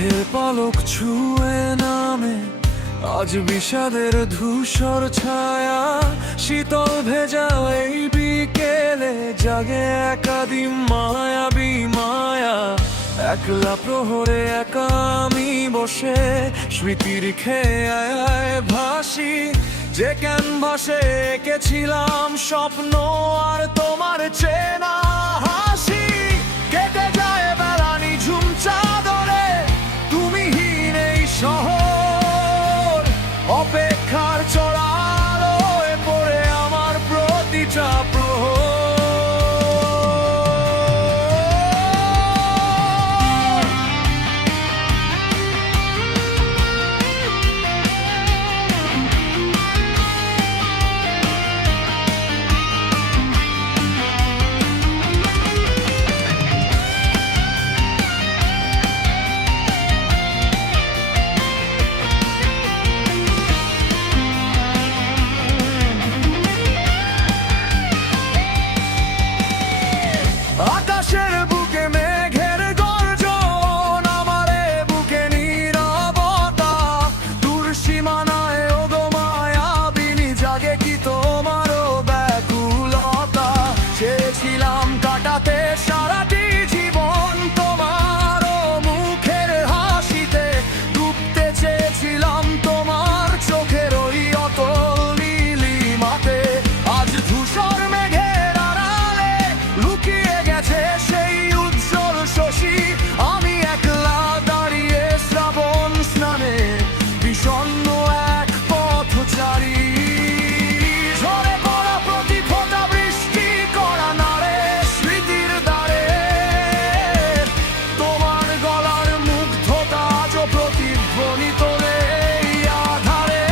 মেঘের পালক ছুঁয়ে নামে আজ বিষাদের ধূসর ছায়া। শীতল ভেজা এই বিকেলে জাগে একাদিম মায়াবী মায়া। একলা প্রহরে একা আমি বসে স্মৃতির খেয়ায় ভাসি। যে ক্যানভাসে এঁকেছিলাম স্বপ্ন আর তোমার চেনা হাসি। কেটে যায় বেলা নিঝুম চাদরে, তুমি হীন এই শহর। অপেক্ষার চড়ালোয় পড়ে আমার প্রতিটা প্রহর। আকাশের বুকে মেঘের গর্জন, আমারে বুকে নীরবতা। দূর সীমানায় ওগো মায়াবিনী জাগে কি তোমারও ব্যাকুলতা। চেয়েছিলাম কাটাতে সারাটি জীবন তোমারও মুখের হাসিতে। ডুবতে চেয়েছিলাম তোমার চোখের ওই অতল নীলিমাতে। আজ ধূসর মেঘের আড়ালে লুকিয়ে গেছে সেই উজ্জ্বল শশী। আমি একলা দাঁড়িয়ে শ্রাবণ স্নানে বিষণ্ণ এক পথচারী। ঝরে পড়া প্রতি ফোঁটা বৃষ্টি করা নারে স্মৃতির দ্বারে। তোমার গলার মুগ্ধতা আজ প্রতিধ্বনিত এই আধারে।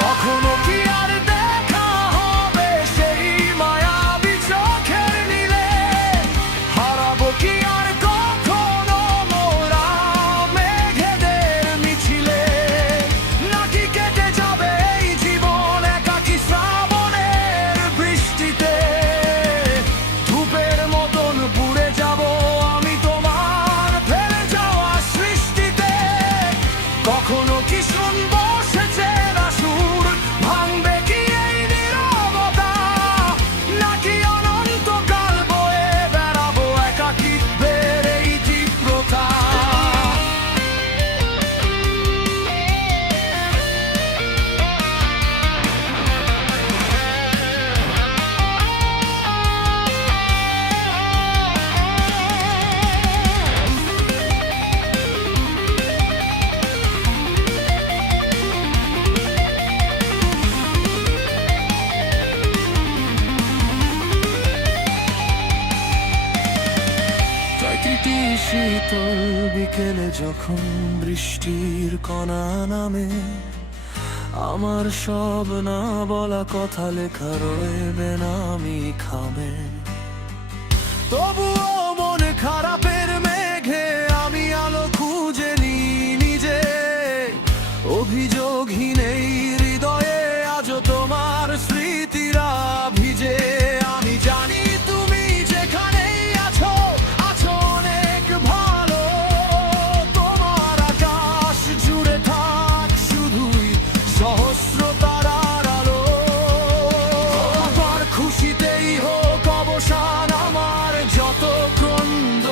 কখনো কি আর দেখা হবে সেই মায়াবী চোখের নীলে? হারাবো কি আর কখনো মোরা মেঘেদের মিছিলে? নাকি কেটে যাবে এই জীবন একাকী শ্রাবণের বৃষ্টিতে? ধূপের মতন পুড়ে যাব আমি তোমার ফেলে যাওয়া সৃষ্টিতে। কখনো কি শুনবো সে চেনা সুর? ভাঙবে কি এই নীরবতা? নাকি অনন্তকাল বয়ে বেড়াবো একাকিত্বের এই তীব্রতা? প্রতিটি শীতল বিকেলে যখন বৃষ্টির কণা নামে, আমার সব না বলা কথা লেখা রইবে না আমি খামে। তবুও মন খারাপের মেঘে আমি আলো খুঁজে নিই নিজে। অভিযোগহীন এই হৃদয়ে আজও তোমার স্মৃতিরা ভিজে। আমি জানি তুমি যেখানেই আছো, আছো অনেক ভালো। তোমার আকাশ জুড়ে থাক শুধুই সহস্র তারার আলো। তোমার খুশিতেই হোক অবসান আমার যত ক্রন্দ।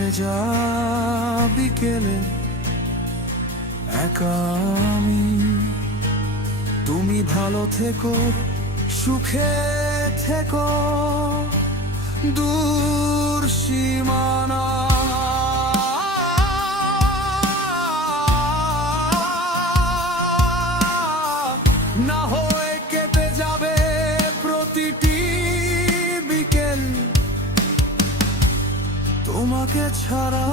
ভেজা বিকেলে একা আমি। তুমি ভালো থেকো, সুখে থেকো, দূর সীমানা। না হয়ে কেটে যাবে প্রতিটি বিকেল তোমাকে ছাড়া।